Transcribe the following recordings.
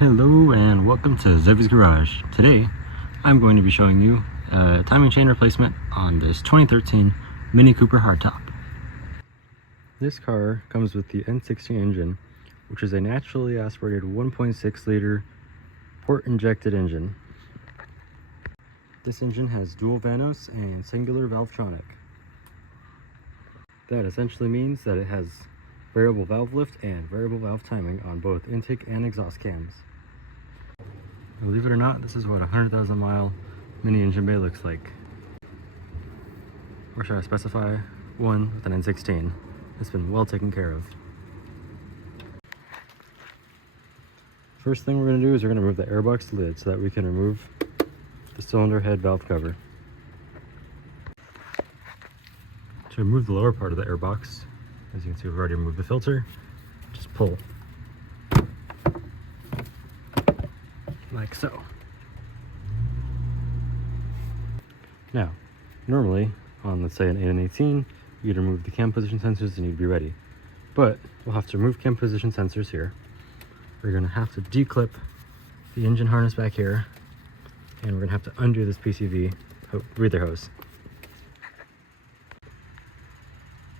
Hello and welcome to Zevy's Garage. Today I'm going to be showing you a timing chain replacement on this 2013 Mini Cooper Hardtop. This car comes with the N16 engine, which is a naturally aspirated 1.6 liter port injected engine. This engine has dual Vanos and singular Valvetronic. That essentially means that it has variable valve lift and variable valve timing on both intake and exhaust cams. Believe it or not, this is what a 100,000 mile mini engine bay looks like. Or should I specify one with an N16? It's been well taken care of. First thing we're going to do is we're going to remove the airbox lid so that we can remove the cylinder head valve cover. To remove the lower part of the airbox, as you can see we've already removed the filter, just pull. Like so. Now, normally on, let's say, an N18, you'd remove the cam position sensors and you'd be ready. But we'll have to remove cam position sensors here. We're going to have to declip the engine harness back here, and we're going to have to undo this PCV breather hose.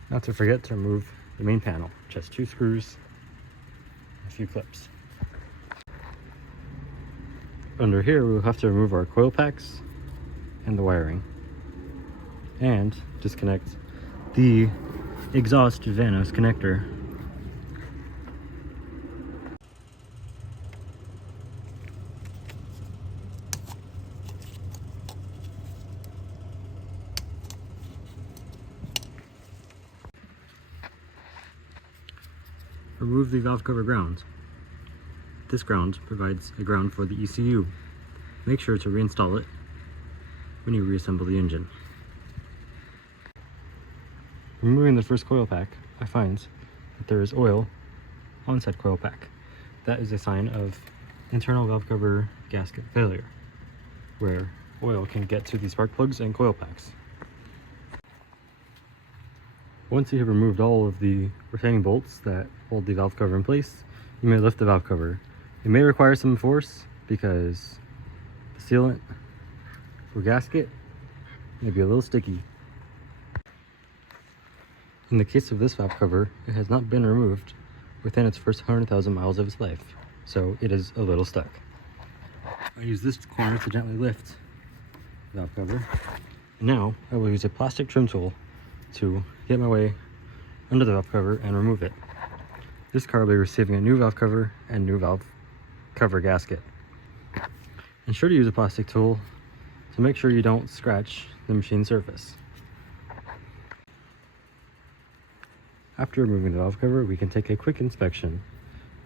Not to forget to remove the main panel, just 2 screws, a few clips. Under here we'll have to remove our coil packs and the wiring, and disconnect the exhaust Vanos connector. Remove the valve cover ground. This ground provides a ground for the ECU. Make sure to reinstall it when you reassemble the engine. Removing the first coil pack, I find that there is oil on said coil pack. That is a sign of internal valve cover gasket failure, where oil can get to the spark plugs and coil packs. Once you have removed all of the retaining bolts that hold the valve cover in place, you may lift the valve cover. It may require some force because the sealant or gasket may be a little sticky. In the case of this valve cover, it has not been removed within its first 100,000 miles of its life, so it is a little stuck. I use this corner to gently lift the valve cover, and now I will use a plastic trim tool to get my way under the valve cover and remove it. This car will be receiving a new valve cover and new valve cover gasket. Ensure to use a plastic tool to make sure you don't scratch the machine surface. After removing the valve cover, we can take a quick inspection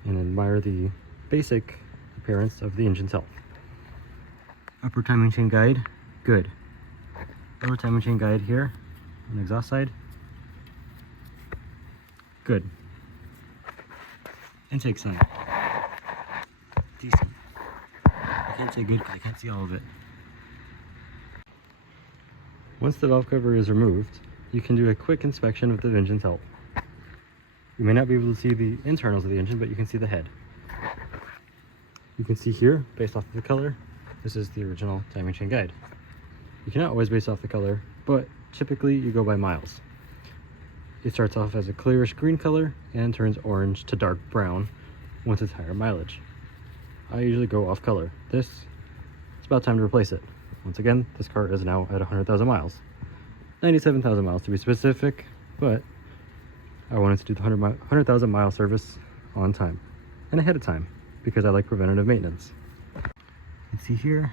and admire the basic appearance of the engine's health. Upper timing chain guide, good. Lower timing chain guide here on the exhaust side, good. Intake side, decent. I can't say good because I can't see all of it. Once the valve cover is removed, you can do a quick inspection of the engine's health. You may not be able to see the internals of the engine, but you can see the head. You can see here, based off of the color, this is the original timing chain guide. You cannot always base off the color, but typically you go by miles. It starts off as a clearish green color and turns orange to dark brown once it's higher mileage. I usually go off color. It's about time to replace it. Once again, this car is now at 100,000 miles. 97,000 miles to be specific, but I wanted to do the 100,000 mile service on time and ahead of time because I like preventative maintenance. You can see here,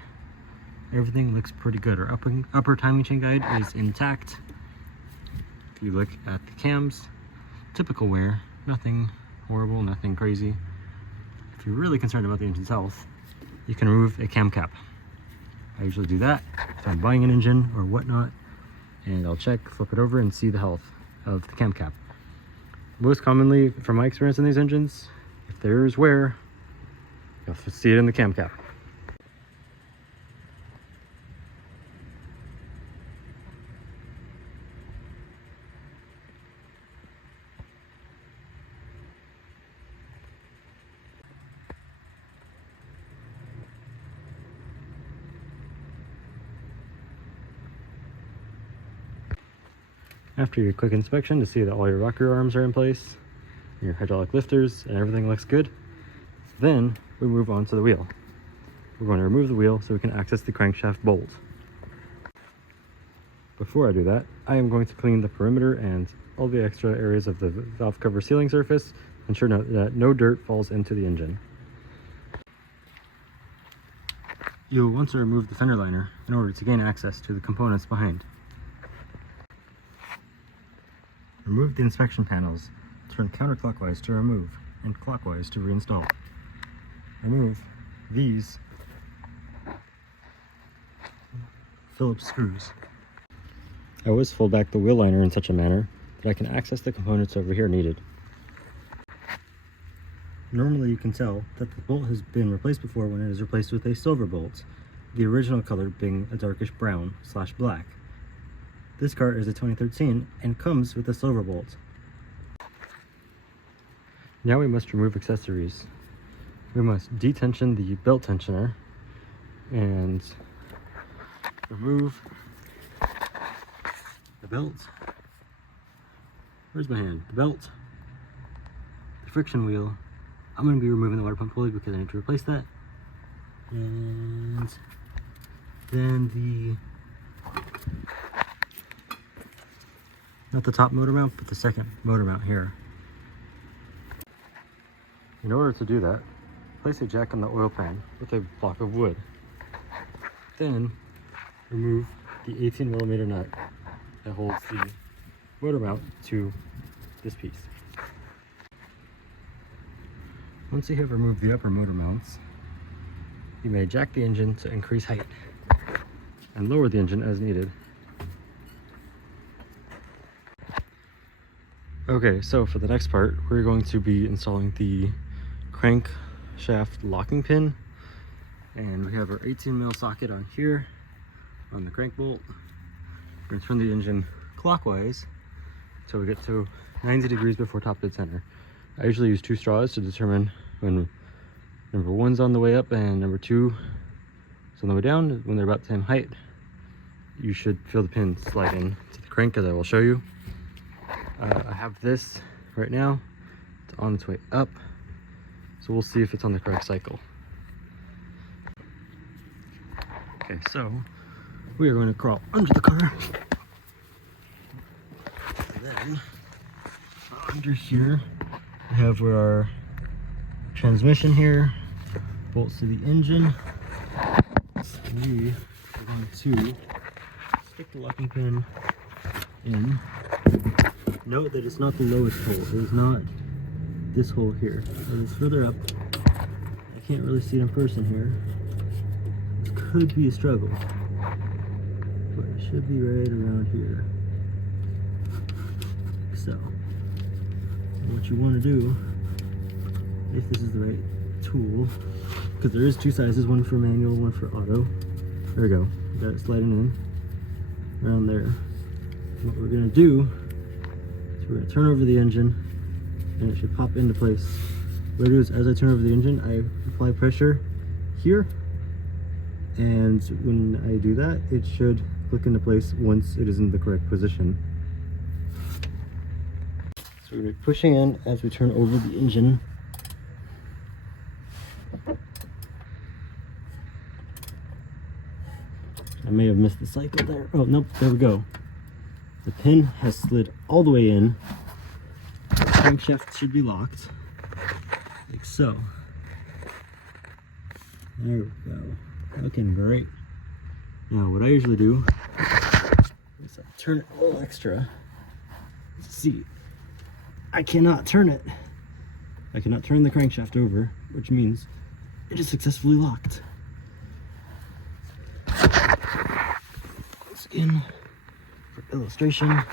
everything looks pretty good. Our upper timing chain guide is intact. If you look at the cams, typical wear, nothing horrible, nothing crazy. If you're really concerned about the engine's health, you can remove a cam cap. I usually do that if I'm buying an engine or whatnot, and I'll check, flip it over, and see the health of the cam cap. Most commonly, from my experience in these engines, if there's wear, you'll see it in the cam cap. After your quick inspection to see that all your rocker arms are in place, your hydraulic lifters, and everything looks good, then we move on to the wheel. We're going to remove the wheel so we can access the crankshaft bolt. Before I do that, I am going to clean the perimeter and all the extra areas of the valve cover sealing surface, ensure that no dirt falls into the engine. You'll want to remove the fender liner in order to gain access to the components behind. Remove the inspection panels. Turn counterclockwise to remove and clockwise to reinstall. Remove these Phillips screws. I always fold back the wheel liner in such a manner that I can access the components over here needed. Normally you can tell that the bolt has been replaced before when it is replaced with a silver bolt, the original color being a darkish brown/black. This car is a 2013 and comes with a silver bolt. Now we must remove accessories. We must detension the belt tensioner and remove the belt. Where's my hand? The belt, the friction wheel. I'm going to be removing the water pump pulley because I need to replace that. And then not the top motor mount, but the second motor mount here. In order to do that, place a jack on the oil pan with a block of wood. Then remove the 18mm nut that holds the motor mount to this piece. Once you have removed the upper motor mounts, you may jack the engine to increase height and lower the engine as needed. Okay, so for the next part, we're going to be installing the crankshaft locking pin, and we have our 18mm socket on here on the crank bolt. We're going to turn the engine clockwise until we get to 90 degrees before top dead center. I usually use 2 straws to determine when number 1's on the way up and number 2 is on the way down. When they're about the same height, you should feel the pin slide in to the crank, as I will show you. I have this right now. It's on its way up, so we'll see if it's on the correct cycle. Okay, so we are going to crawl under the car. And then under here we have where our transmission here bolts to the engine. So we are going to stick the locking pin in. Note that it's not the lowest hole. It is not this hole here. It is further up. I can't really see it in person here. This could be a struggle, but it should be right around here. So, what you want to do, if this is the right tool, because there is 2 sizes, one for manual, one for auto. There we go. Got it sliding in around there. What we're gonna do is we're gonna turn over the engine, and it should pop into place. What I do is, as I turn over the engine, I apply pressure here, and when I do that, it should click into place once it is in the correct position. So we're gonna be pushing in as we turn over the engine. I may have missed the cycle there. Oh, nope, there we go. The pin has slid all the way in. The camshaft should be locked, like so. There we go. Looking great. Now, what I usually do is I turn it a little extra. See, I cannot turn it. I cannot turn the crankshaft over, which means it is successfully locked. In for illustration, I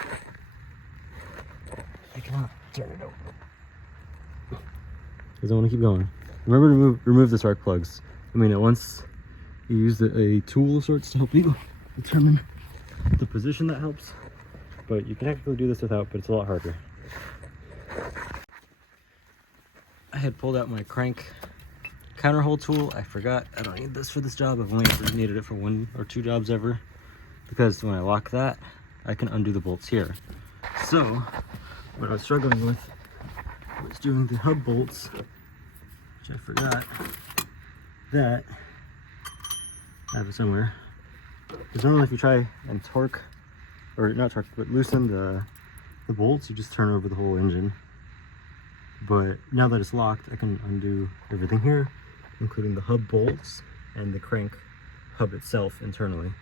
cannot turn it over because I want to keep going. Remember to remove the spark plugs. I mean, once you use a tool of sorts to help you determine the position, that helps, but you can actually do this without, but it's a lot harder. I had pulled out my crank counterhole tool. I forgot I don't need this for this job. I've only ever needed it for 1 or 2 jobs ever, because when I lock that, I can undo the bolts here. So, what I was struggling with was doing the hub bolts, which I forgot that I have it somewhere. Because normally if you try and torque, or not torque, but loosen the bolts, you just turn over the whole engine. But now that it's locked, I can undo everything here, including the hub bolts and the crank hub itself internally.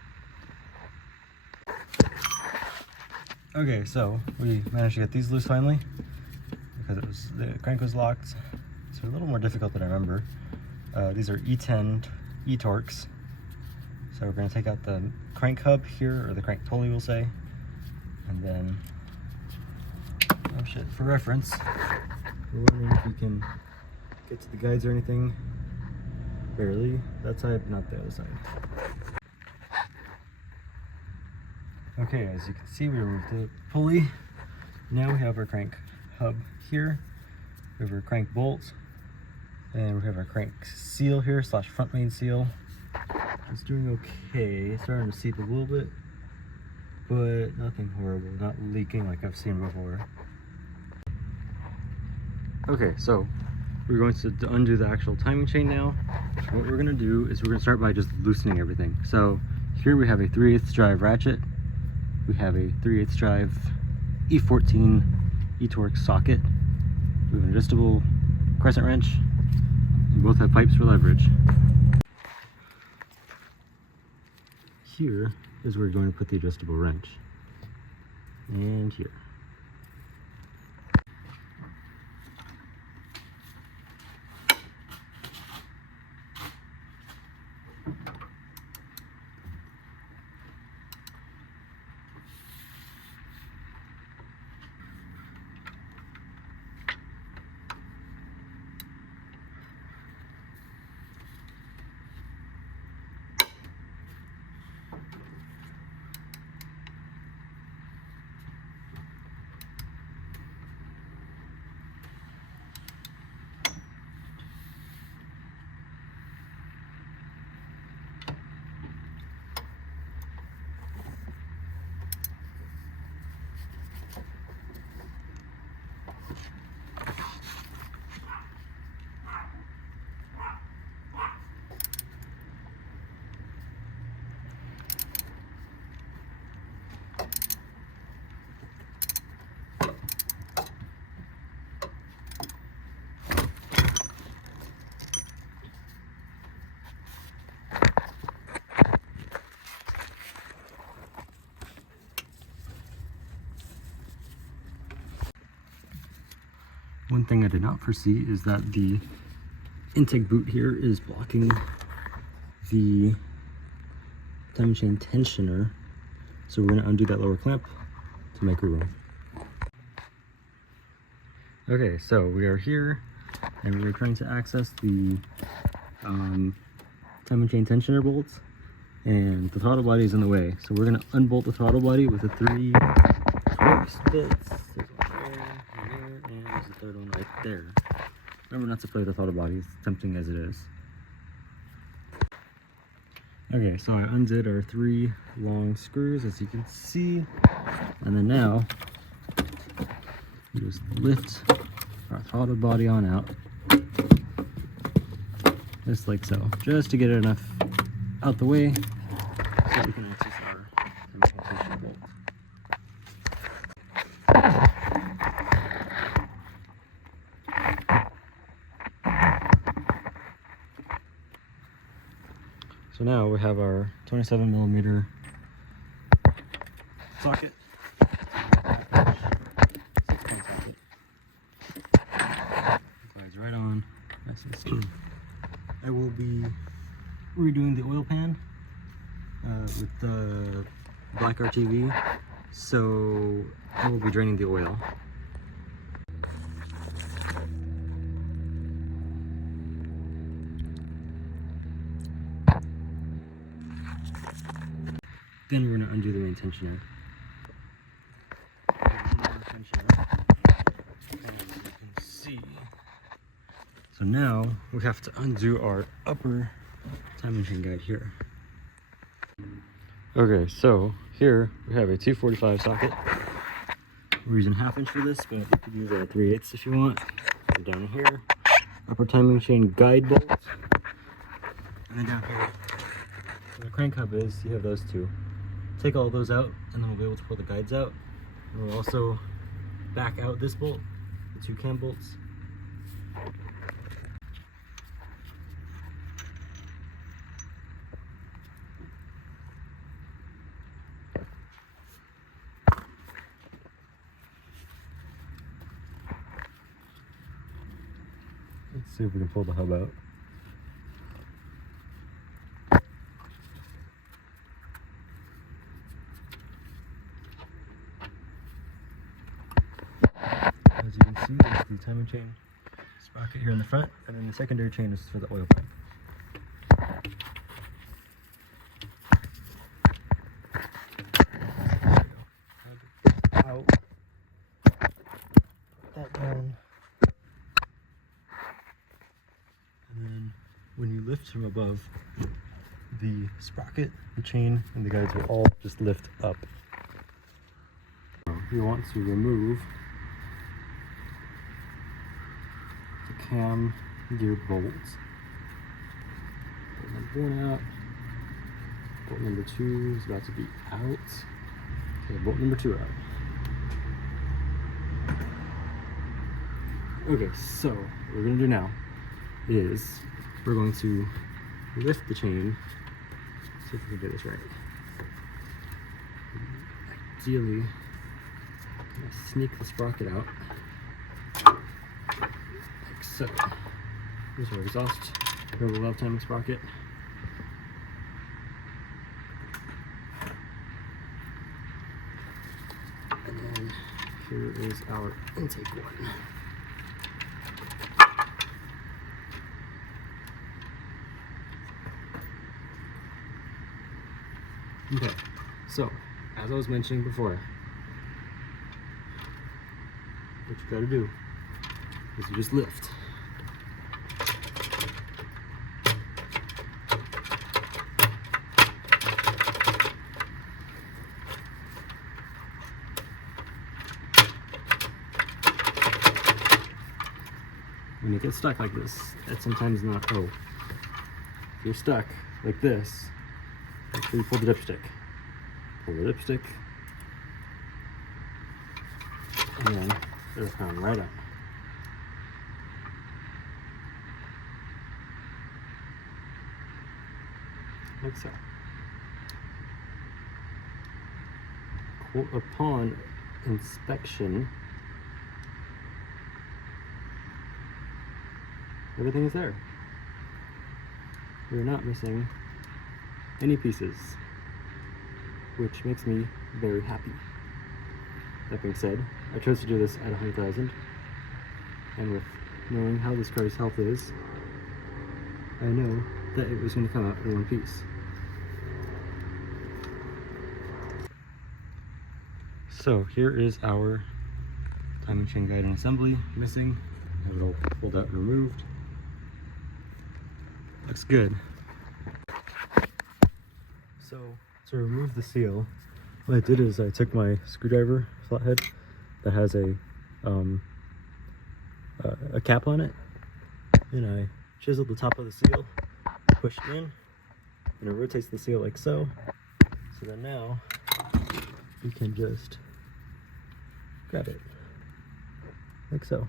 Okay, so we managed to get these loose finally, because the crank was locked. So a little more difficult than I remember. These are E10 E-torques. So we're going to take out the crank hub here, or the crank pulley we'll say, and then, oh shit, for reference, we're wondering if we can get to the guides or anything. Barely. That side, not the other side. Okay, as you can see, we removed the pulley. Now we have our crank hub here. We have our crank bolts, and we have our crank seal here, slash front main seal. It's doing okay. Starting to seep a little bit, but nothing horrible. Not leaking like I've seen before. Okay, so we're going to undo the actual timing chain now. What we're going to do is we're going to start by just loosening everything. So here we have a 3/8 drive ratchet. We have a 3/8 drive E14 E-torque socket. We have an adjustable crescent wrench. We both have pipes for leverage. Here is where we're going to put the adjustable wrench. And here. One thing I did not foresee is that the intake boot here is blocking the timing chain tensioner. So we're going to undo that lower clamp to make room. Okay, so we are here and we're trying to access the timing chain tensioner bolts, and the throttle body is in the way. So we're going to unbolt the throttle body with the 3 Torx bits. And there's the third one right there. Remember not to play with the throttle body, as tempting as it is. Okay, so I undid our 3 long screws, as you can see. And then now, we just lift our throttle body on out. Just like so. Just to get it enough out the way, so we can access our tension bolt. So now we have our 27mm socket. Slides right on, nice and smooth. I will be redoing the oil pan with the black RTV, so I will be draining the oil. Then we're going to undo the main tensioner. And as you can see. So now we have to undo our upper timing chain guide here. Okay, so here we have a 245 socket. We're using 1/2 inch for this, but you could use a 3/8 if you want. So down here, upper timing chain guide bolts. And then down here, where the crank hub is, you have those two. Take all those out, and then we'll be able to pull the guides out. And we'll also back out this bolt, the 2 cam bolts. Let's see if we can pull the hub out. As you can see, there's the timing chain sprocket here in the front, and then the secondary chain is for the oil pipe. Out. Put that down. And then when you lift from above, the sprocket, the chain, and the guides will all just lift up. You want to remove the cam gear bolts. Bolt number 1 out. Bolt number 2 is about to be out. Okay, bolt number 2 out. Okay, so what we're going to do now is we're going to lift the chain. See if we can do this right. Ideally, I'm going to sneak the sprocket out. Like so. Here's our exhaust variable valve timing sprocket. And then here is our intake one. Okay, so as I was mentioning before, what you gotta do is you just lift. When you get stuck like this, that's sometimes not, if you're stuck like this, make sure you pull the dipstick. Pull the dipstick, and then it'll come right up. Like so. Upon inspection, everything is there. We're not missing any pieces, which makes me very happy. That being said, I chose to do this at 100,000, and with knowing how this car's health is, I know that it was going to come out in one piece. So here is our timing chain guide and assembly missing. Have it all pulled out and removed. Looks good. So to remove the seal, what I did is I took my screwdriver flathead that has a cap on it, and I chiseled the top of the seal, pushed it in, and it rotates the seal like so. So then now you can just grab it like so.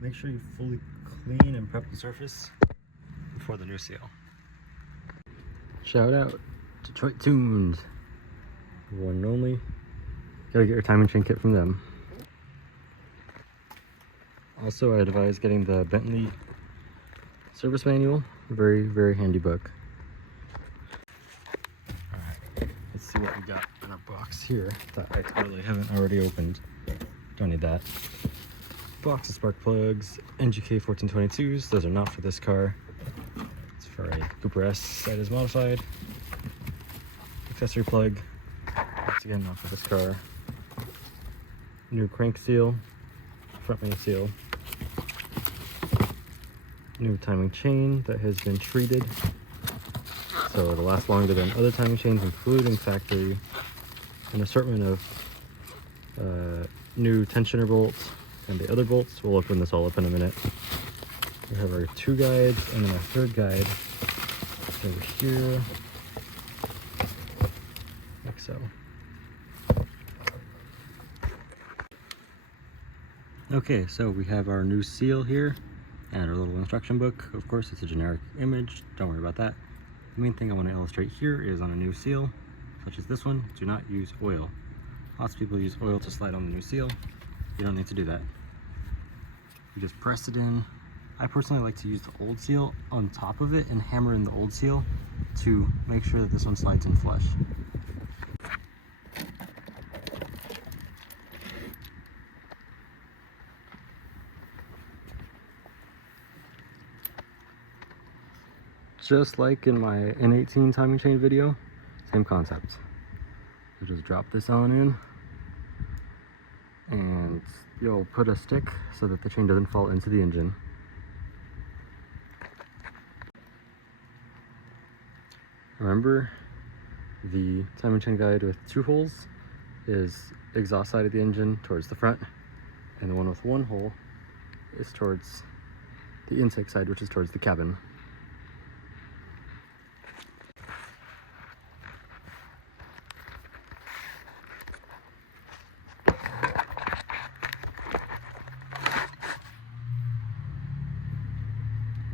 Make sure you fully clean and prep the surface before the new seal. Shout out Detroit Tuned, one and only. Gotta get your timing chain kit from them. Also, I advise getting the Bentley service manual. Very, very handy book. Alright, let's see what we got in our box here that I totally haven't already opened. Don't need that. Box of spark plugs, NGK 1422s. Those are not for this car. It's for a Cooper S that is modified. Accessory plug. Once again, not for this car. New crank seal, front main seal. new timing chain that has been treated so it'll last longer than other timing chains, including factory. An assortment of new tensioner bolts and the other bolts. We'll open this all up in a minute. We have our 2 guides and then our 3rd guide over here, like so. Okay, so we have our new seal here and our little instruction book. Of course, it's a generic image, don't worry about that. The main thing I want to illustrate here is on a new seal, such as this one, do not use oil. Lots of people use oil to slide on the new seal. You don't need to do that. You just press it in. I personally like to use the old seal on top of it and hammer in the old seal to make sure that this one slides in flush. Just like in my N18 timing chain video, same concept. You just drop this on in and you'll put a stick so that the chain doesn't fall into the engine. Remember, the timing chain guide with 2 holes is exhaust side of the engine towards the front, and the one with 1 hole is towards the intake side, which is towards the cabin.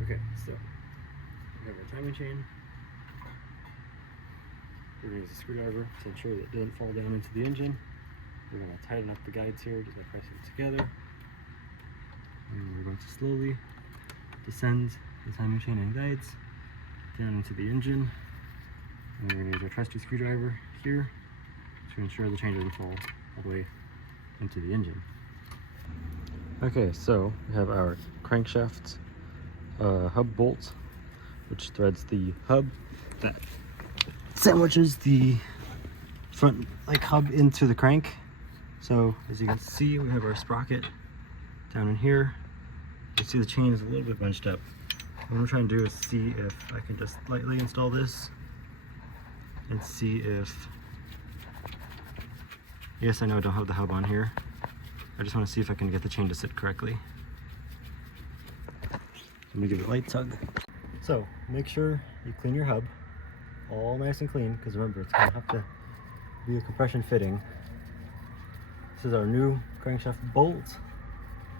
Okay, so we have our timing chain. We're going to use a screwdriver to ensure that it doesn't fall down into the engine. We're going to tighten up the guides here just by pressing it together. And we're going to slowly descend the timing chain and guides down into the engine. And we're going to use our trusty screwdriver here to ensure the chain doesn't fall all the way into the engine. Okay, so we have our crankshaft hub bolt, which threads the hub that sandwiches the front hub into the crank. So as you can see, we have our sprocket down in here. You can see the chain is a little bit bunched up. What I'm trying to do is see if I can just lightly install this and see if, yes, I know I don't have the hub on here. I just want to see if I can get the chain to sit correctly. Let me give it a light tug. So make sure you clean your hub all nice and clean, because remember, it's going to have to be a compression fitting. This is our new crankshaft bolt.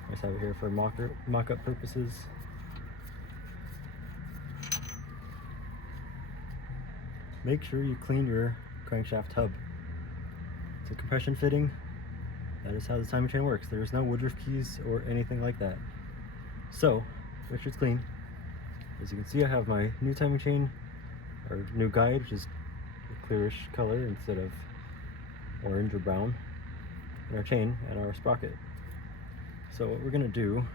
I just have it here for mock-up purposes. Make sure you clean your crankshaft hub. It's a compression fitting. That is how the timing chain works. There is no woodruff keys or anything like that. So make sure it's clean. As you can see, I have my new timing chain, our new guide, which is a clearish color instead of orange or brown, and our chain and our sprocket. So what we're going to do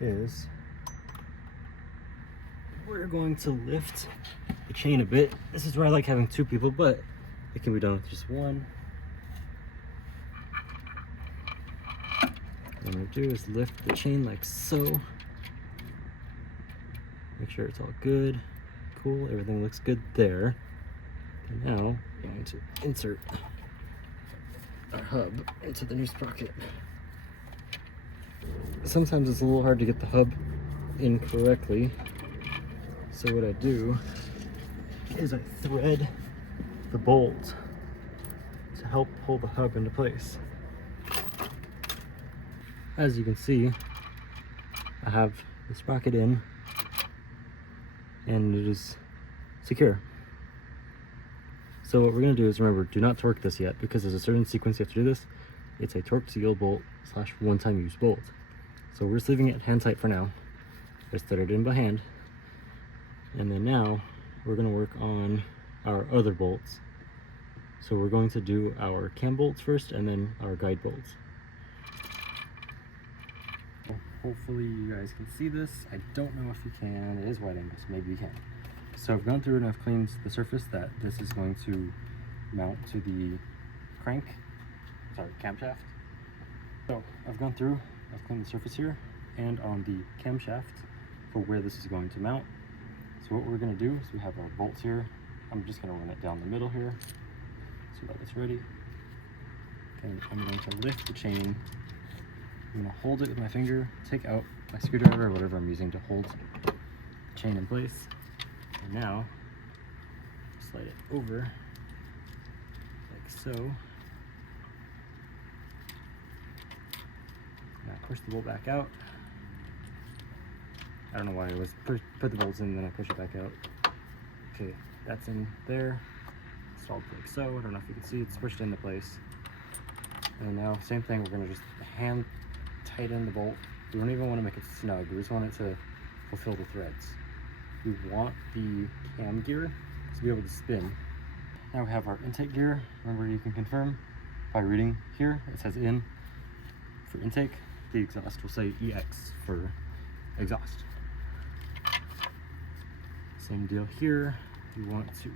is we're going to lift the chain a bit. This is where I like having 2 people, but it can be done with just 1. What I'm going to do is lift the chain like so. Make sure it's all good. Cool, everything looks good there. And now I'm going to insert our hub into the new sprocket. Sometimes it's a little hard to get the hub in correctly, so what I do is I thread the bolt to help pull the hub into place. As you can see, I have the sprocket in and it is secure. So what we're going to do is, remember, do not torque this yet, because there's a certain sequence you have to do this. It's a torque seal bolt / one-time use bolt. So we're just leaving it hand tight for now. Just thread it in by hand. And then now we're going to work on our other bolts. So we're going to do our cam bolts first and then our guide bolts. Hopefully you guys can see this. I don't know if you can. It is wide angle, so maybe you can. So I've gone through and I've cleaned the surface that this is going to mount to the camshaft. So I've gone through, I've cleaned the surface here, and on the camshaft for where this is going to mount. So what we're going to do is we have our bolts here. I'm just going to run it down the middle here so that it's ready. Okay, I'm going to lift the chain. I'm going to hold it with my finger, take out my screwdriver or whatever I'm using to hold the chain in place. And now, slide it over like so. Now push the bolt back out. I don't know why I was put the bolts in, then I push it back out. Okay, that's in there. Installed like so. I don't know if you can see, it's pushed into place. And now, same thing, we're gonna just hand tighten the bolt. We don't even want to make it snug, we just want it to fulfill the threads. We want the cam gear to be able to spin. Now we have our intake gear. Remember, you can confirm by reading here, it says in for intake. The exhaust will say EX for exhaust. Same deal here. We want to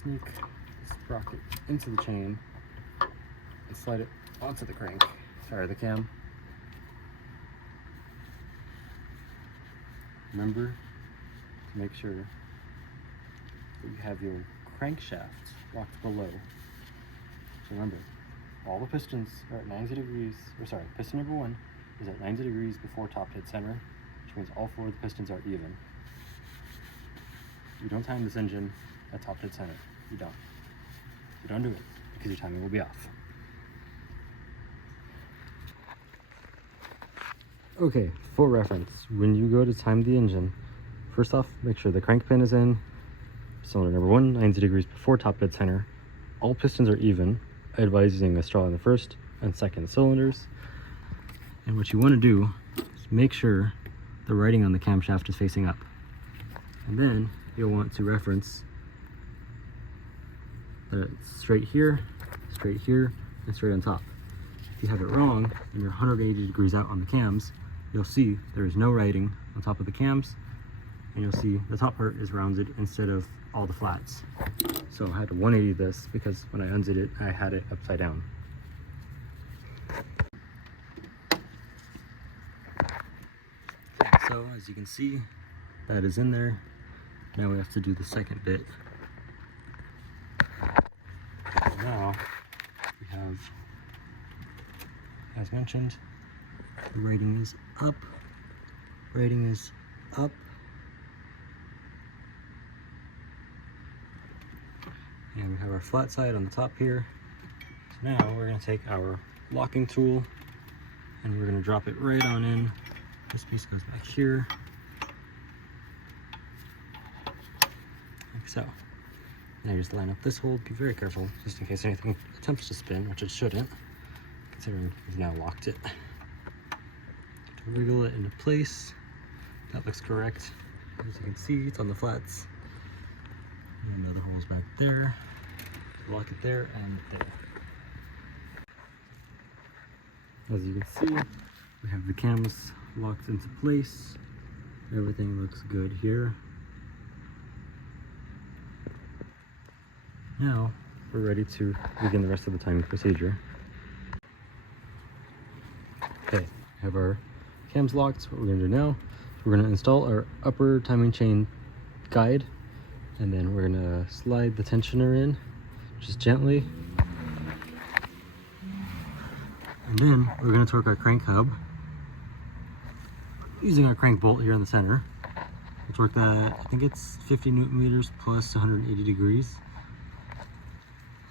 sneak the sprocket into the chain and slide it onto the crank, the cam. Remember to make sure that you have your crankshaft locked below. So remember, all the pistons are at 90 degrees, piston number 1 is at 90 degrees before top dead center, which means all 4 of the pistons are even. You don't time this engine at top dead center. You don't. You don't do it because your timing will be off. Okay, for reference, when you go to time the engine, first off, make sure the crank pin is in, cylinder number 1, 90 degrees before top dead center. All pistons are even. I advise using a straw in the first and second cylinders. And what you want to do is make sure the writing on the camshaft is facing up. And then you'll want to reference that it's straight here, and straight on top. If you have it wrong and you're 180 degrees out on the cams, you'll see there is no writing on top of the cams, and you'll see the top part is rounded instead of all the flats. So I had to 180 this because when I undid it, I had it upside down. So as you can see, that is in there. Now we have to do the second bit. Now we have, as mentioned, the rating is up. Rating is up. And we have our flat side on the top here. So now we're going to take our locking tool and we're going to drop it right on in. This piece goes back here, like so. Now you just line up this hole. Be very careful, just in case anything attempts to spin, which it shouldn't, considering we've now locked it. To wiggle it into place. That looks correct. As you can see, it's on the flats. And another hole's back there. Lock it there and there. As you can see, we have the cams locked into place. Everything looks good here. Now we're ready to begin the rest of the timing procedure. Okay, we have our cams locked. What we're going to do now is we're going to install our upper timing chain guide, and then we're going to slide the tensioner in just gently, and then we're going to torque our crank hub using our crank bolt here in the center. We'll torque that, I think it's 50 newton meters plus 180 degrees.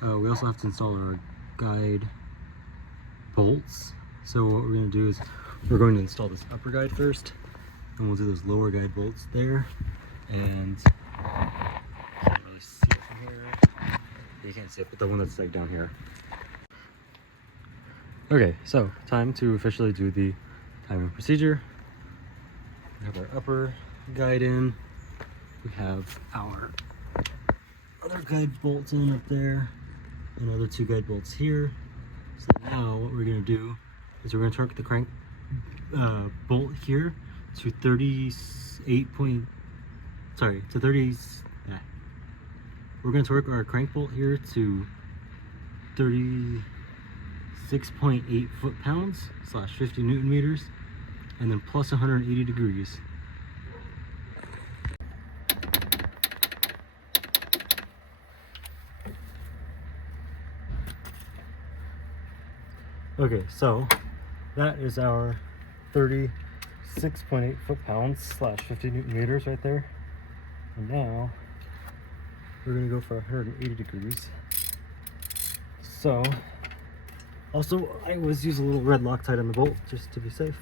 We also have to install our guide bolts. So what we're going to do is we're going to install this upper guide first, and we'll do those lower guide bolts there. And can't really see it from here. You can't see it, but the one that's like down here. Okay, so time to officially do the timing procedure. We have our upper guide in. We have our other guide bolts in up there. Another 2 guide bolts here. So now what we're going to do is we're going to torque the crank bolt here to 38 point, sorry, to 30, we're going to torque our crank bolt here to 36.8 foot-pounds / 50 newton meters. and then plus 180 degrees. Okay, so that is our 36.8 foot-pounds slash 50 Newton meters right there. And now we're gonna go for 180 degrees. So, also I always use a little red Loctite on the bolt just to be safe.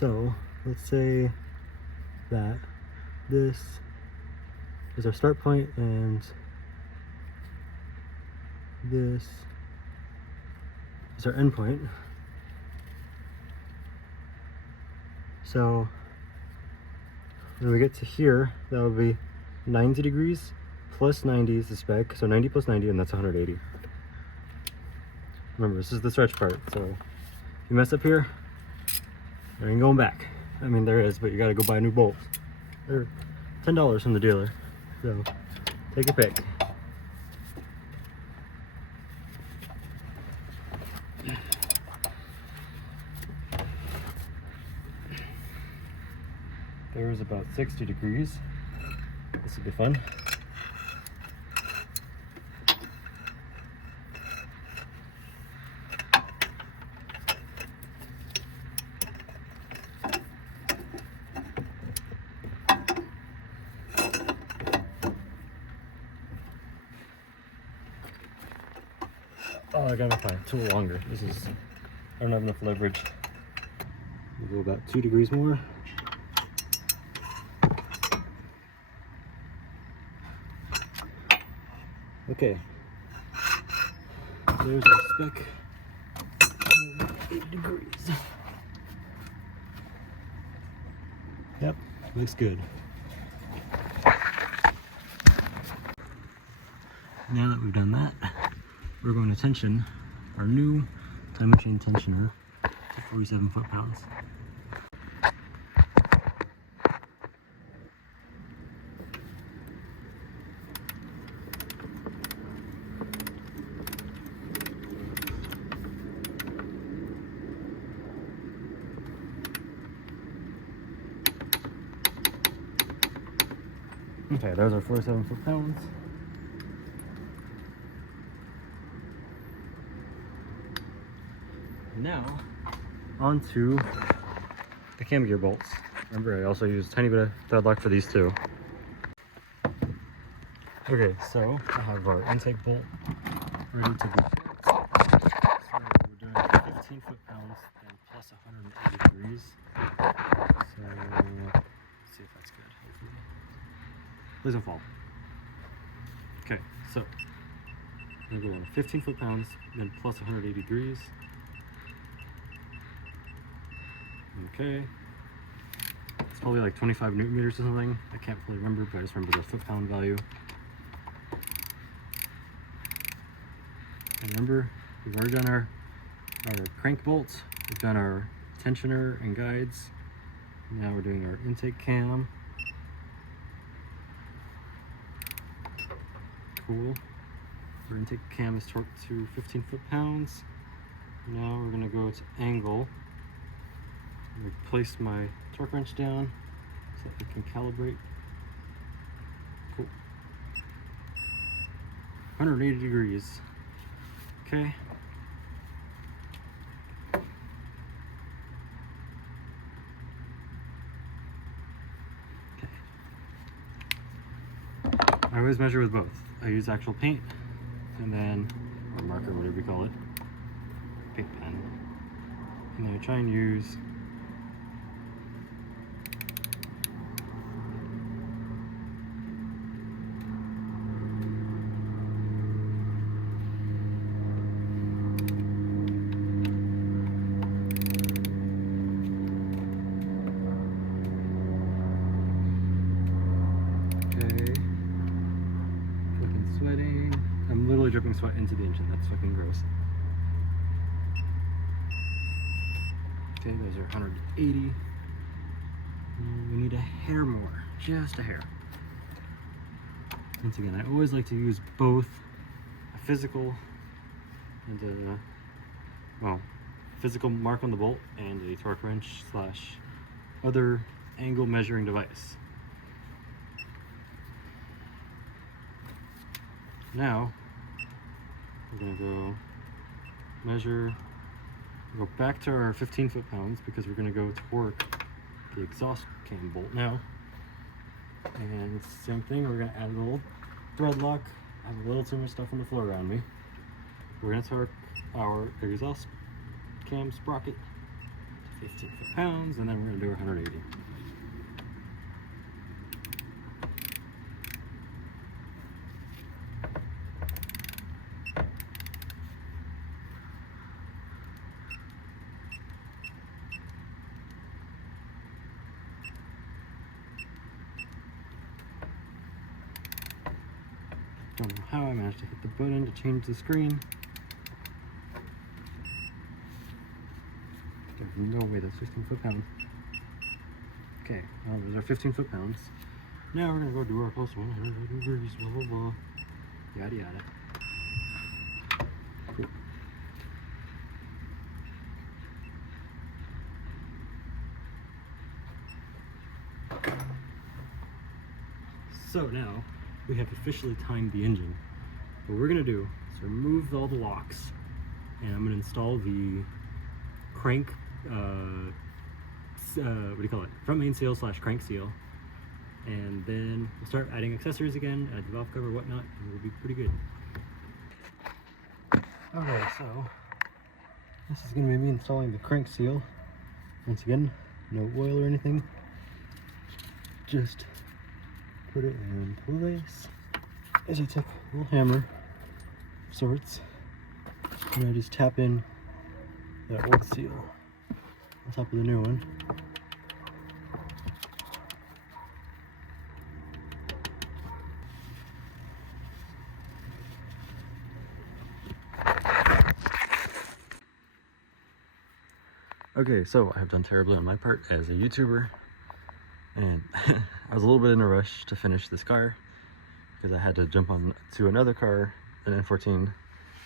So let's say that this is our start point and this is our end point. So when we get to here, that will be 90 degrees plus 90 is the spec, so 90 plus 90, and that's 180. Remember, this is the stretch part, so if you mess up here, there ain't going back. I mean, there is, but you gotta go buy new bolts. They're $10 from the dealer, so take your pick. There's about 60 degrees. This will be fun. Oh, I got my tool longer. I don't have enough leverage. We'll go about 2 degrees more. Okay, there's our spec, 180 degrees. Yep, looks good. Now that we've done that, we're going to tension our new timing chain tensioner to 47 foot-pounds. Okay, there's our 47 foot-pounds. Now, onto the cam gear bolts. Remember, I also use a tiny bit of thread lock for these too. Okay, so I have our intake bolt ready to be fixed. So we're doing 15 foot-pounds and plus 180 degrees. So let's see if that's good, hopefully. Please don't fall. Okay, so I'm going to go on 15 foot-pounds, then plus 180 degrees. Okay. It's probably like 25 Newton meters or something. I can't fully remember, but I just remember the foot-pound value. And remember, we've already done our crank bolts. We've done our tensioner and guides. Now we're doing our intake cam. Cool. Our intake cam is torqued to 15 foot-pounds. Now we're gonna go to angle. I place my torque wrench down so that I can calibrate. Cool. 180 degrees. Okay. I always measure with both. I use actual paint and then, or marker, whatever you call it, paint pen. And then I try and use dripping sweat into the engine. That's fucking gross. Okay, those are 180. We need a hair more, just a hair. Once again, I always like to use both a physical and well, physical mark on the bolt and a torque wrench slash other angle measuring device. Now we're going to go measure, go back to our 15 foot-pounds because we're going to go torque the exhaust cam bolt now. And it's the same thing, we're going to add a little thread lock. I have a little too much stuff on the floor around me. We're going to torque our exhaust cam sprocket to 15 foot-pounds, and then we're going to do 180. Don't know how I managed to hit the button to change the screen. There's no way that's 15 foot-pounds. Okay, well, those are 15 foot-pounds. Now we're gonna go do our plus 100 degrees, blah blah blah, yada yada. Cool. So now we have officially timed the engine. What we're gonna do is remove all the locks, and I'm gonna install the crank, what do you call it? Front main seal slash crank seal, and then we'll start adding accessories again, add the valve cover, whatnot, and we'll be pretty good. Okay, so this is gonna be me installing the crank seal. Once again, no oil or anything. Just put it in place. As I take a little hammer of sorts, and I just tap in that old seal on top of the new one. Okay, so I have done terribly on my part as a YouTuber, and I was a little bit in a rush to finish this car because I had to jump on to another car, an N14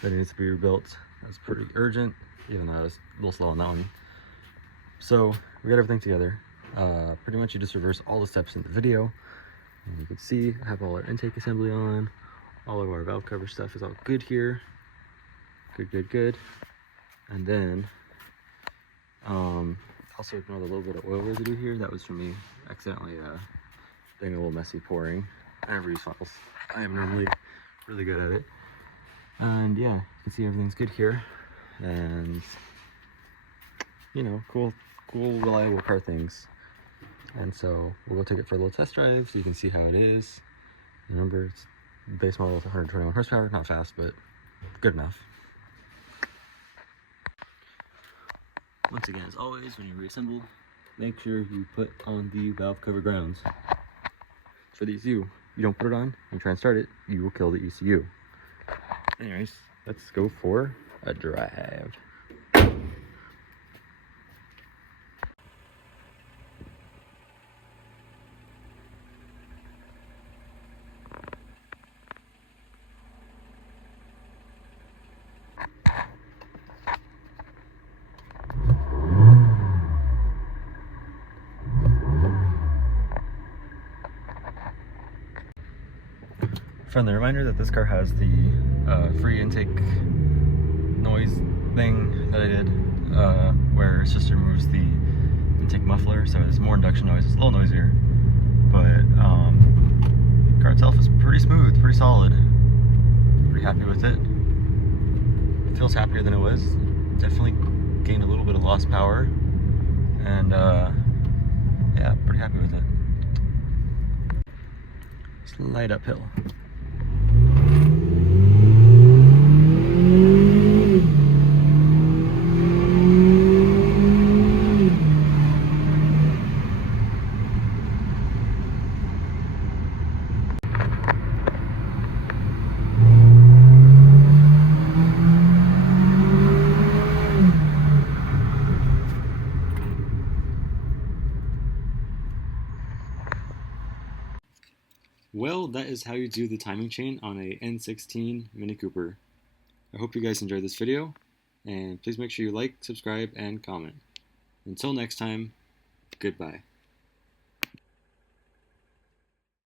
that needs to be rebuilt. It was pretty urgent, even though I was a little slow on that one. So we got everything together. Pretty much you just reverse all the steps in the video, and you can see I have all our intake assembly on. All of our valve cover stuff is all good here. Good. And then also ignore the little bit of oil residue here. That was from me accidentally being a little messy pouring. I never use funnels. I am normally really good at it. And yeah, you can see everything's good here. And you know, cool, reliable car things. And so we'll go take it for a little test drive so you can see how it is. Remember, it's base model with 121 horsepower, not fast, but good enough. Once again, as always, when you reassemble, make sure you put on the valve cover grounds. For the ECU, you don't put it on, you try and start it, you will kill the ECU. Anyways, let's go for a drive. Friendly reminder that this car has the free intake noise thing that I did, where it just removes the intake muffler, so it's more induction noise. It's a little noisier, but the car itself is pretty smooth, pretty solid. Pretty happy with it. It feels happier than it was. Definitely gained a little bit of lost power, and yeah, pretty happy with it. Slight uphill. Well, that is how you do the timing chain on a N16 Mini Cooper. I hope you guys enjoyed this video. And please make sure you like, subscribe, and comment. Until next time, goodbye.